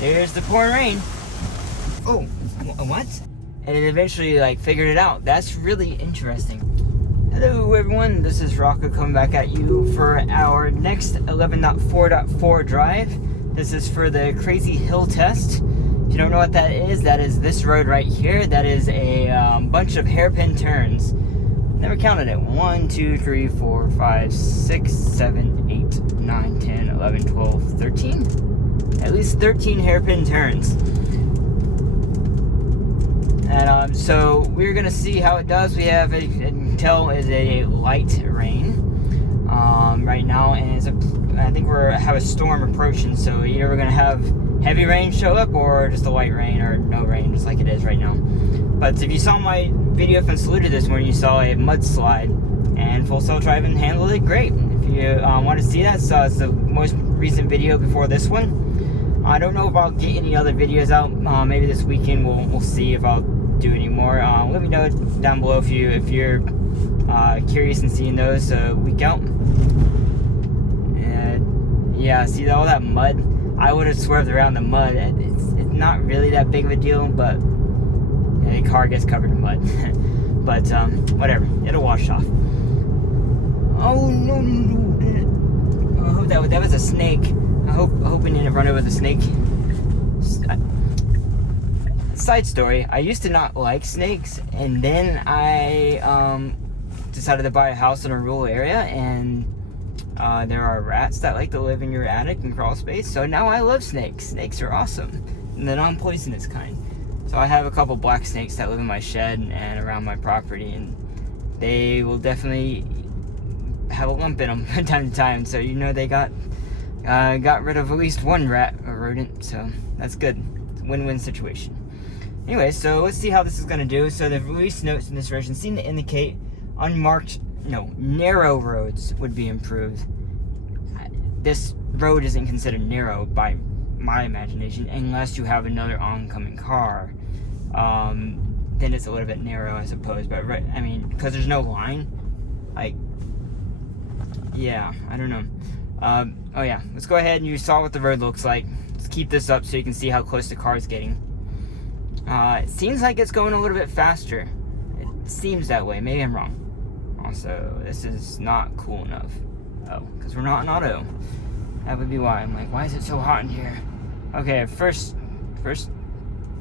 there's the pouring rain. Oh, what? And it eventually like figured it out. That's really interesting. Hello everyone, this is Rocco coming back at you for our next 11.4.4 drive. This is for the Crazy Hill test. If you don't know what that is this road right here. That is a bunch of hairpin turns. Never counted it. 1, 2, 3, 4, 5, 6, 7, 8, 9, 10, 11, 12, 13. At least 13 hairpin turns. And so we're gonna see how it does. We have until is a light rain right now, and I think we have a storm approaching. So either we're gonna have heavy rain show up, or just a light rain, or no rain, just like it is right now. But if you saw my video from Saluda this morning, you saw a mudslide, and Full Self Driving handled it great. If you want to see that, so it's the most recent video before this one. I don't know if I'll get any other videos out. Maybe this weekend we'll see if I'll do any more. Let me know down below if you're curious in seeing those week out. And yeah, see all that mud. I would have swerved around the mud. It's not really that big of a deal, but yeah, the car gets covered in mud. But whatever, it'll wash off. Oh no! I hope that was a snake. I hope we didn't run over the snake. Side story, I used to not like snakes, and then I decided to buy a house in a rural area, and there are rats that like to live in your attic and crawl space, so now I love snakes. Snakes are awesome, and the non-poisonous kind. So I have a couple black snakes that live in my shed and around my property, and they will definitely have a lump in them from time to time, so you know they got rid of at least one rat or rodent, so that's good. It's a win-win situation. Anyway, so let's see how this is going to do. So the release notes in this version seem to indicate narrow roads would be improved. This road isn't considered narrow by my imagination unless you have another oncoming car. Then it's a little bit narrow, I suppose. But right, I mean, because there's no line, like, yeah, I don't know. Oh yeah, let's go ahead, and you saw what the road looks like. Let's keep this up so you can see how close the car is getting. It seems like it's going a little bit faster. It seems that way. Maybe I'm wrong. Also, this is not cool enough. Oh, because we're not in auto. That would be why. I'm like, why is it so hot in here? Okay, first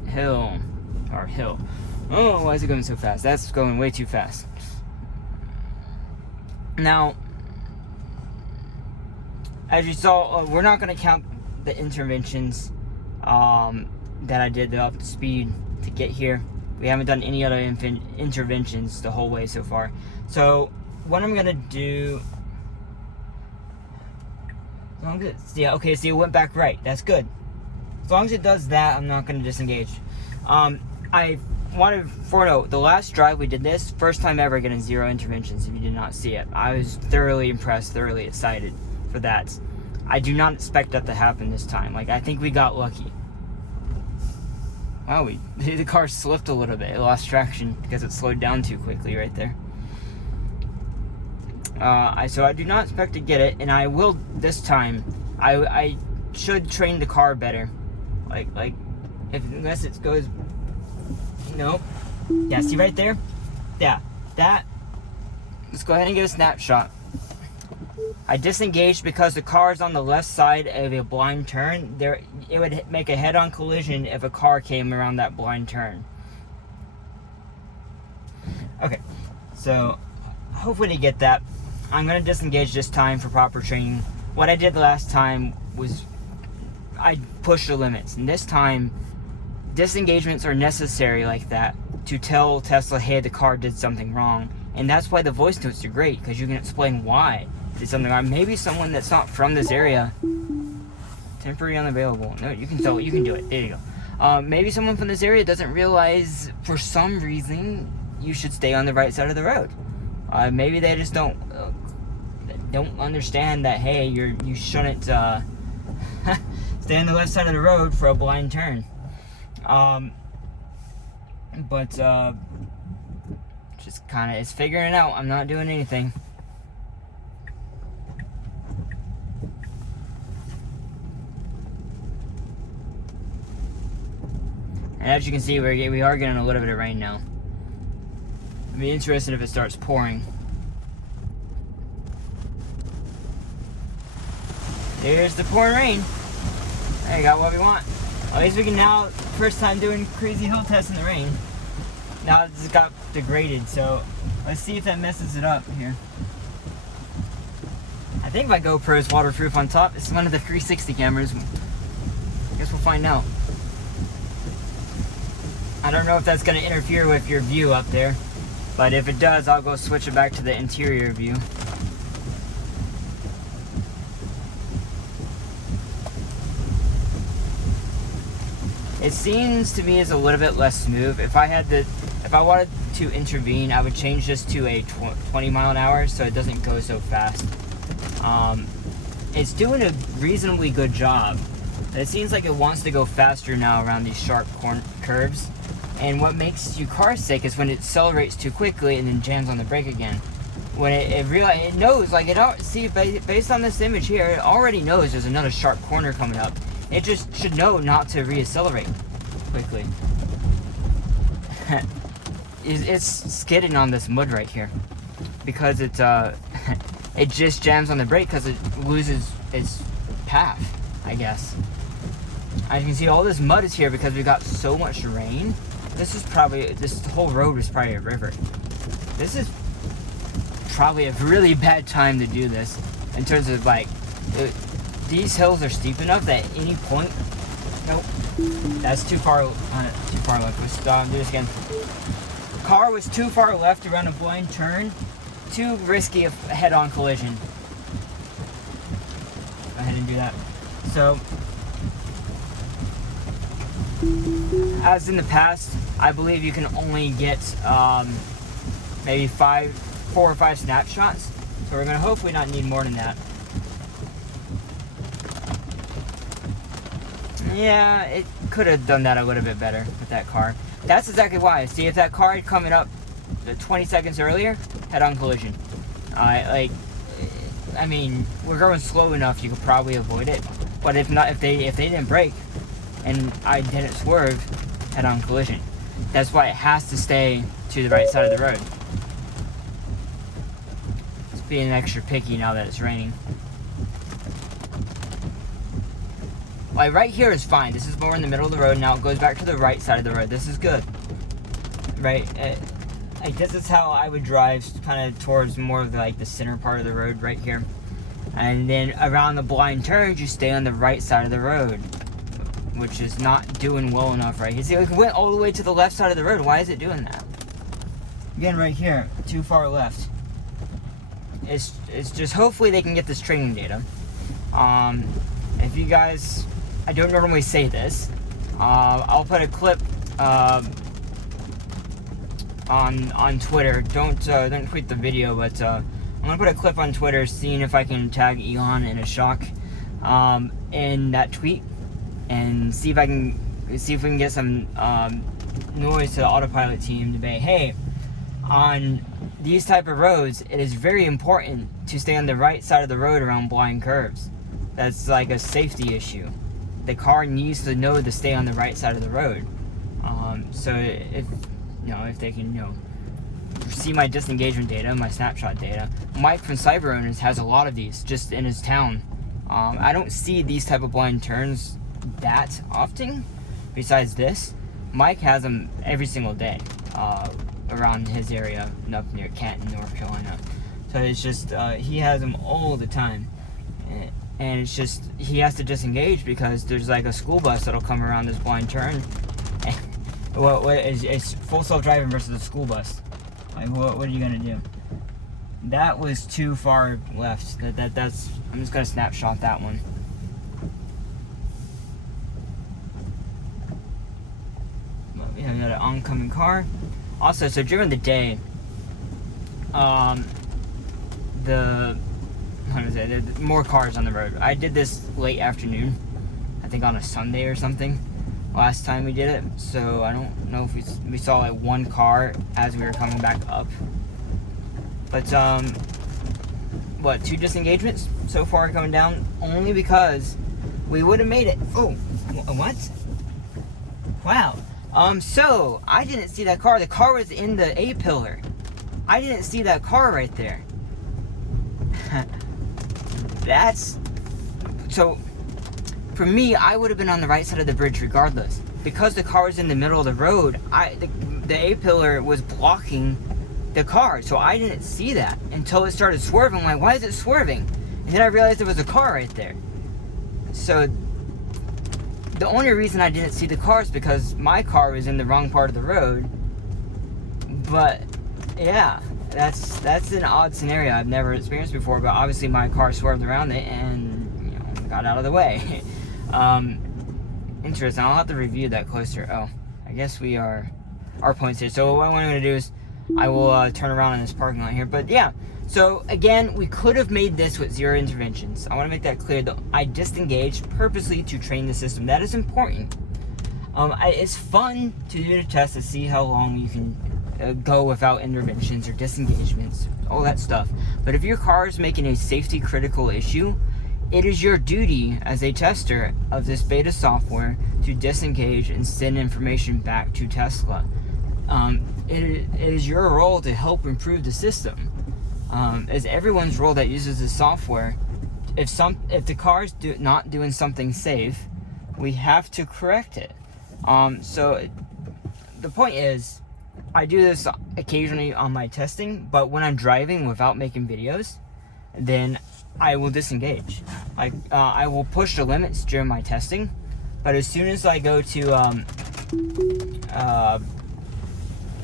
hill. Or hill. Oh, why is it going so fast? That's going way too fast. Now, as you saw, we're not going to count the interventions that I did up to speed to get here. We haven't done any other interventions the whole way so far. So what I'm gonna do, okay, see, it went back right. That's good. As long as it does that, I'm not gonna disengage. I wanted to foreknote, the last drive we did this, first time ever getting 0 interventions. If you did not see it, I was thoroughly impressed, thoroughly excited for that. I do not expect that to happen this time. Like, I think we got lucky. Wow, the car slipped a little bit. It lost traction because it slowed down too quickly right there. So I do not expect to get it, and I will this time. I should train the car better. Like, unless it goes. Nope. Yeah, see right there? Yeah, that. Let's go ahead and get a snapshot. I disengaged because the car is on the left side of a blind turn. It would make a head-on collision if a car came around that blind turn. Okay, so hopefully you get that. I'm going to disengage this time for proper training. What I did the last time was I pushed the limits, and this time disengagements are necessary like that to tell Tesla, hey, the car did something wrong. And that's why the voice notes are great, because you can explain why did something wrong. Maybe someone that's not from this area. Temporary unavailable. No, you can do it. There you go. Maybe someone from this area doesn't realize for some reason you should stay on the right side of the road. Maybe they just don't understand that, hey, you shouldn't stay on the left side of the road for a blind turn. Just kind of, it's figuring it out. I'm not doing anything. And as you can see, we are getting a little bit of rain now. I'd be interested if it starts pouring. There's the pouring rain. There you got what we want. At least we can now, first time doing crazy hill tests in the rain. Now it's got degraded, so let's see if that messes it up here. I think my GoPro is waterproof on top. It's one of the 360 cameras. I guess we'll find out. I don't know if that's going to interfere with your view up there, but if it does, I'll go switch it back to the interior view. It seems to me it's a little bit less smooth. If I wanted to intervene, I would change this to a 20 mile an hour so it doesn't go so fast. It's doing a reasonably good job. It seems like it wants to go faster now around these sharp curves. And what makes you car sick is when it accelerates too quickly and then jams on the brake again. When it knows, like based on this image here, it already knows there's another sharp corner coming up. It just should know not to reaccelerate quickly. It's skidding on this mud right here because it just jams on the brake because it loses its path, I guess. As you can see, all this mud is here because we got so much rain. This whole road was probably a river. This is probably a really bad time to do this in terms of like, these hills are steep enough that at any point, nope, that's too far left. Let's do this again. Car was too far left around a blind turn. Too risky a head-on collision. Go ahead and do that. So, as in the past, I believe you can only get maybe 4 or 5 snapshots. So we're gonna hopefully not need more than that. Yeah, it could have done that a little bit better with that car. That's exactly why. See, if that car had coming up 20 seconds earlier, head-on collision. I mean, we're going slow enough, you could probably avoid it. But if not, if they didn't brake and I didn't swerve, head-on collision. That's why it has to stay to the right side of the road. It's being extra picky now that it's raining. Like right here is fine. This is more in the middle of the road. Now it goes back to the right side of the road. This is good. Right? I guess that's how I would drive, kind of towards more of the center part of the road right here. And then around the blind turns, you stay on the right side of the road, which is not doing well enough right here. See, it went all the way to the left side of the road. Why is it doing that? Again, right here, too far left. It's just, hopefully they can get this training data. If you guys, I don't normally say this. I'll put a clip on Twitter. Don't tweet the video, but I'm gonna put a clip on Twitter, seeing if I can tag Elon in a shock in that tweet, and see if we can get some noise to the autopilot team to say, hey, on these type of roads, it is very important to stay on the right side of the road around blind curves. That's like a safety issue. The car needs to know to stay on the right side of the road. So if they can, see my disengagement data, my snapshot data. Mike from Cyber Owners has a lot of these just in his town. I don't see these type of blind turns that often. Besides this, Mike has them every single day around his area up near Canton, North Carolina. So it's just he has them all the time. And it's just, he has to disengage because there's like a school bus that'll come around this blind turn. It's full self-driving versus a school bus. Like, what are you gonna do? That was too far left. That's. I'm just gonna snapshot that one. But we have another oncoming car. Also, so during the day, there's more cars on the road. I did this late afternoon, I think on a Sunday or something, last time we did it. So I don't know if we saw like one car as we were coming back up. But 2 disengagements so far coming down, only because we would have made it. Oh, what? Wow, So I didn't see that car. The car was in the A-pillar. I didn't see that car right there. So for me, I would have been on the right side of the bridge regardless. Because the car was in the middle of the road, the A-pillar was blocking the car. So I didn't see that until it started swerving. I'm like, why is it swerving? And then I realized there was a car right there. So the only reason I didn't see the car is because my car was in the wrong part of the road. But yeah, that's an odd scenario I've never experienced before. But obviously my car swerved around it and got out of the way. Interesting. I'll have to review that closer. Oh, I guess we are our points here. So what I'm going to do is I will turn around in this parking lot here. But yeah, so again, we could have made this with 0 interventions. I want to make that clear, though. I disengaged purposely to train the system. That is important. It's fun to do the test to see how long you can go without interventions or disengagements, all that stuff. But if your car is making a safety critical issue, it is your duty as a tester of this beta software to disengage and send information back to Tesla. It is your role to help improve the system. It's everyone's role that uses the software. If the car's not doing something safe, we have to correct it. So the point is, I do this occasionally on my testing, but when I'm driving without making videos, then I will disengage. I will push the limits during my testing, but as soon as I go to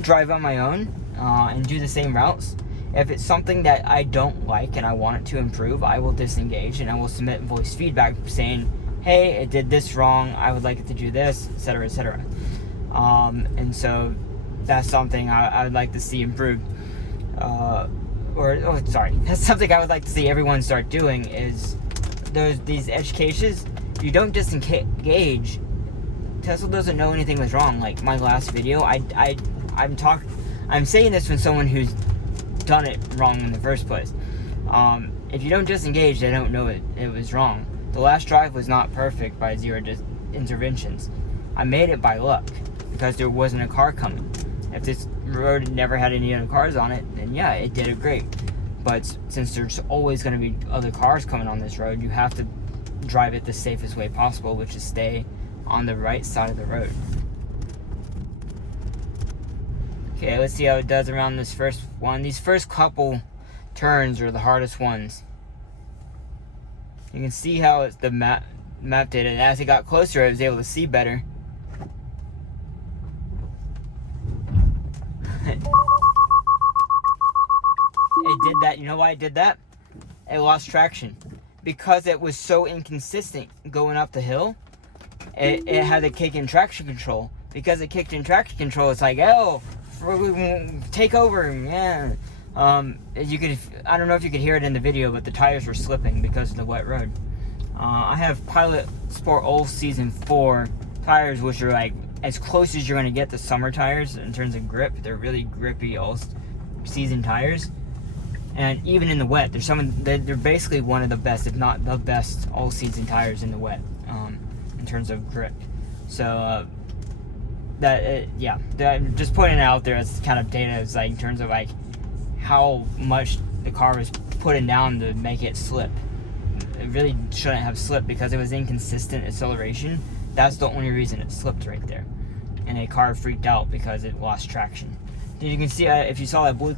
drive on my own and do the same routes, if it's something that I don't like and I want it to improve, I will disengage and I will submit voice feedback saying, hey, it did this wrong, I would like it to do this, etc., etc. And so that's something I would like to see improved. That's something I would like to see everyone start doing is these edge cases. If you don't disengage, Tesla doesn't know anything was wrong. Like my last video, I'm saying this from someone who's done it wrong in the first place. If you don't disengage, they don't know it was wrong. The last drive was not perfect by 0 interventions. I made it by luck because there wasn't a car coming. If this road never had any other cars on it, then yeah, it did it great. But since there's always going to be other cars coming on this road, you have to drive it the safest way possible, which is stay on the right side of the road. Okay, let's see how it does around this first one. These first couple turns are the hardest ones. You can see how it's the map data. And as it got closer, I was able to see better. It did that. You know why it did that? It lost traction. Because it was so inconsistent going up the hill, it had to kick in traction control. Because it kicked in traction control, it's like, oh, take over, yeah. I don't know if you could hear it in the video, but the tires were slipping because of the wet road. I have Pilot Sport All Season 4 tires, which are like as close as you're going to get to summer tires in terms of grip. They're really grippy all season tires. And even in the wet, they're basically one of the best, if not the best, all season tires in the wet, in terms of grip. So just pointing it out there as kind of data is like in terms of like how much the car was putting down to make it slip. It really shouldn't have slipped because it was inconsistent acceleration. That's the only reason it slipped right there. And a car freaked out because it lost traction. And you can see, if you saw that blue...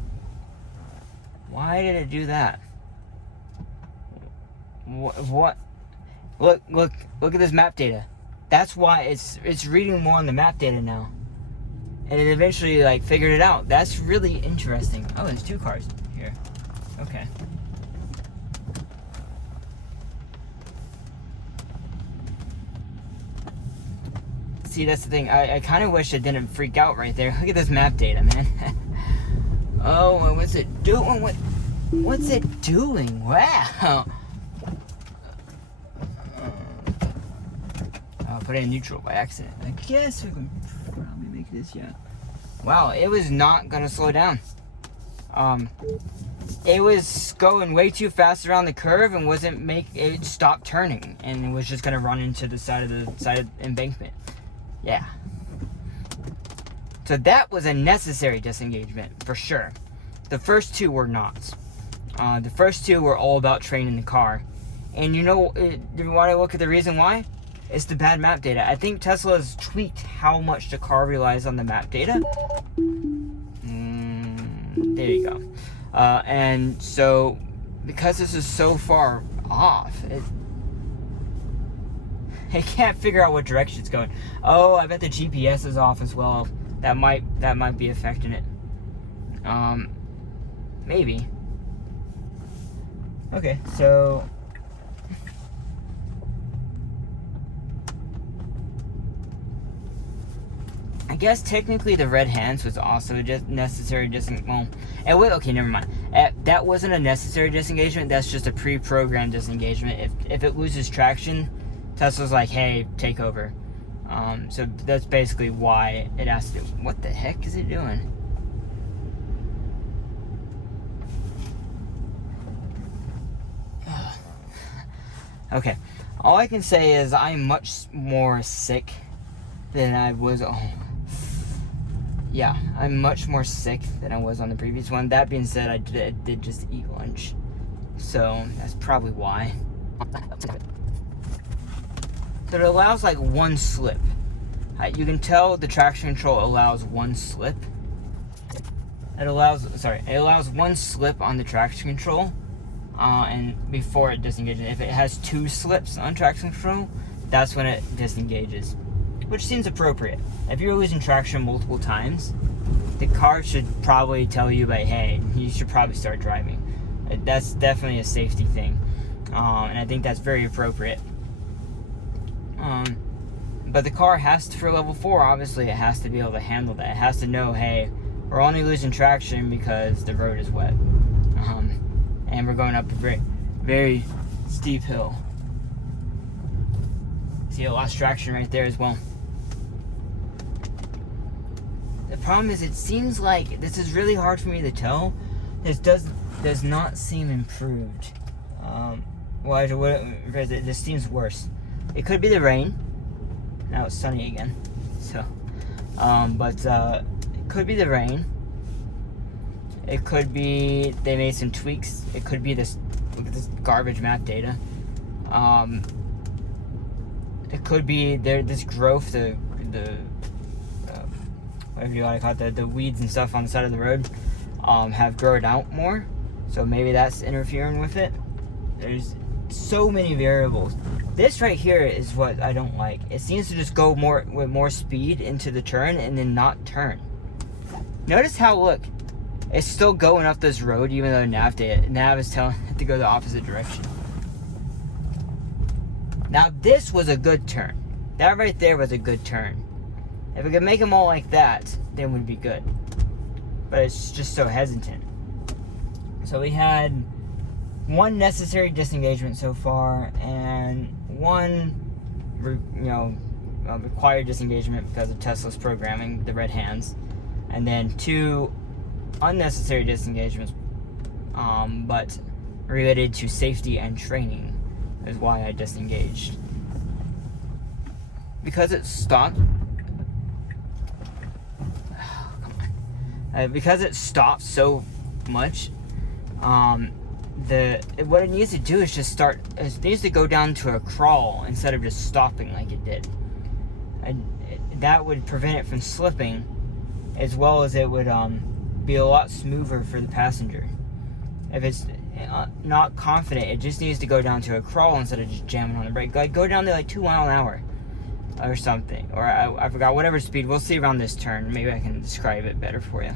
Why did it do that? What? Look at this map data. That's why it's reading more on the map data now. And it eventually like figured it out. That's really interesting. Oh, there's 2 cars here. Okay. See, that's the thing. I kind of wish it didn't freak out right there. Look at this map data, man. Oh, what's it doing? What's it doing? Wow. I'll put it in neutral by accident. I guess we can probably make this, yeah. Wow, it was not gonna slow down. It was going way too fast around the curve and it stopped turning and it was just gonna run into the side of embankment. Yeah. So that was a necessary disengagement, for sure. The first two were not. The first two were all about training the car. And you know, you want to look at the reason why? It's the bad map data. I think Tesla has tweaked how much the car relies on the map data. There you go. And so, because this is so far off, it can't figure out what direction it's going. Oh, I bet the GPS is off as well. That might be affecting it. Maybe. Okay, so I guess technically the red hands was also just necessary disengagement. Well, okay, never mind. That wasn't a necessary disengagement. That's just a pre-programmed disengagement. If it loses traction, Tesla's like, hey, take over. So that's basically why it has to. What the heck is it doing? Okay, all I can say is I'm much more sick than I was. Yeah, I'm much more sick than I was on the previous one. That being said, I did just eat lunch, so that's probably why. So it allows like one slip. You can tell the traction control allows one slip. It allows one slip on the traction control, and before it disengages. If it has two slips on traction control, that's when it disengages, which seems appropriate. If you're losing traction multiple times, the car should probably tell you, like, hey, you should probably start driving. That's definitely a safety thing, and I think that's very appropriate. But the car has to, for level 4, obviously, it has to be able to handle that. It has to know, hey, we're only losing traction because the road is wet. And we're going up a very, very steep hill. See, it lost traction right there as well. The problem is, it seems like, this is really hard for me to tell. This does not seem improved. This seems worse. It could be the rain. Now it's sunny again. So, it could be the rain. It could be they made some tweaks. It could be this. Look at this garbage map data. It could be this growth, the whatever you want to call it, the weeds and stuff on the side of the road, have grown out more. So maybe that's interfering with it. There's so many variables. This right here is what I don't like. It seems to just go with more speed into the turn and then not turn. Notice how, look, it's still going up this road even though nav is telling it to go the opposite direction. Now this was a good turn. That right there was a good turn. If we could make them all like that, then we'd be good. But it's just so hesitant. So we had one necessary disengagement so far, and one, required disengagement because of Tesla's programming, the red hands, and then 2 unnecessary disengagements, but related to safety and training is why I disengaged. Because it stopped. Because it stopped so much, what it needs to do is just start. It needs to go down to a crawl instead of just stopping like it did. That would prevent it from slipping, as well as it would be a lot smoother for the passenger. If it's not confident, it just needs to go down to a crawl instead of just jamming on the brake. Like go down to like 2 miles an hour or something, or I forgot, whatever speed. We'll see around this turn. Maybe I can describe it better for you.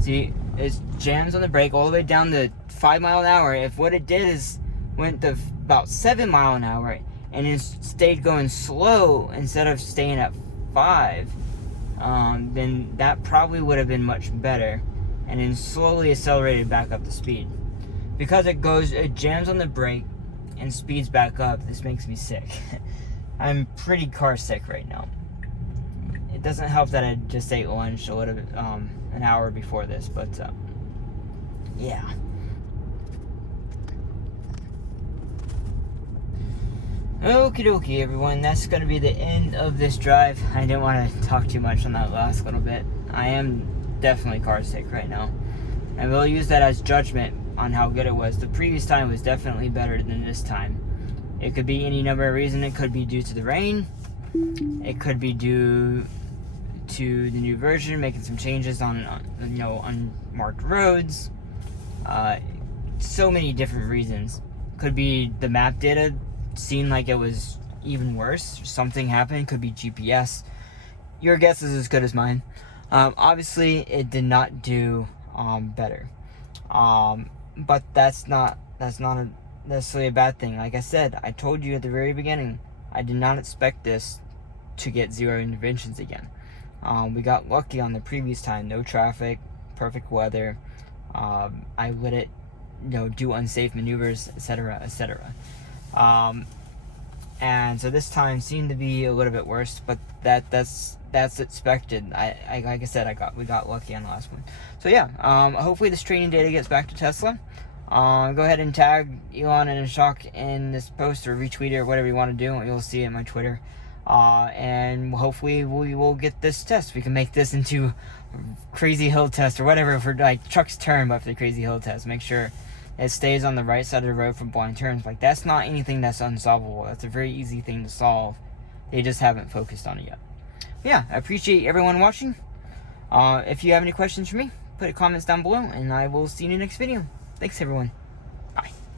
See, it jams on the brake all the way down to 5 miles an hour. If what it did is went to about 7 miles an hour and it stayed going slow instead of staying at 5, then that probably would have been much better, and then slowly accelerated back up to speed. Because it jams on the brake and speeds back up, this makes me sick. I'm pretty car sick right now. It doesn't help that I just ate lunch a little bit, an hour before this, but yeah. Okie dokie, everyone. That's going to be the end of this drive. I didn't want to talk too much on that last little bit. I am definitely car sick right now. And we'll use that as judgment on how good it was. The previous time was definitely better than this time. It could be any number of reasons. It could be due to the rain. It could be due to the new version, making some changes on unmarked roads. So many different reasons. Could be the map data seemed like it was even worse. Something happened. Could be GPS. Your guess is as good as mine. Obviously, it did not do better. But that's not necessarily a bad thing. Like I said, I told you at the very beginning, I did not expect this to get 0 interventions again. We got lucky on the previous time. No traffic, perfect weather. I let it, do unsafe maneuvers, etc., etc. And so this time seemed to be a little bit worse, but that's expected. Like I said, we got lucky on the last one. So yeah, hopefully this training data gets back to Tesla. Go ahead and tag Elon and Ashok in this post, or retweet it, or whatever you want to do. You'll see it in my Twitter. And hopefully we will get this test. We can make this into crazy hill test or whatever for like truck's turn, but for the crazy hill test. Make sure it stays on the right side of the road for blind turns. Like, that's not anything that's unsolvable. That's a very easy thing to solve. They just haven't focused on it yet. But yeah, I appreciate everyone watching. If you have any questions for me, put comments down below, and I will see you in the next video. Thanks, everyone.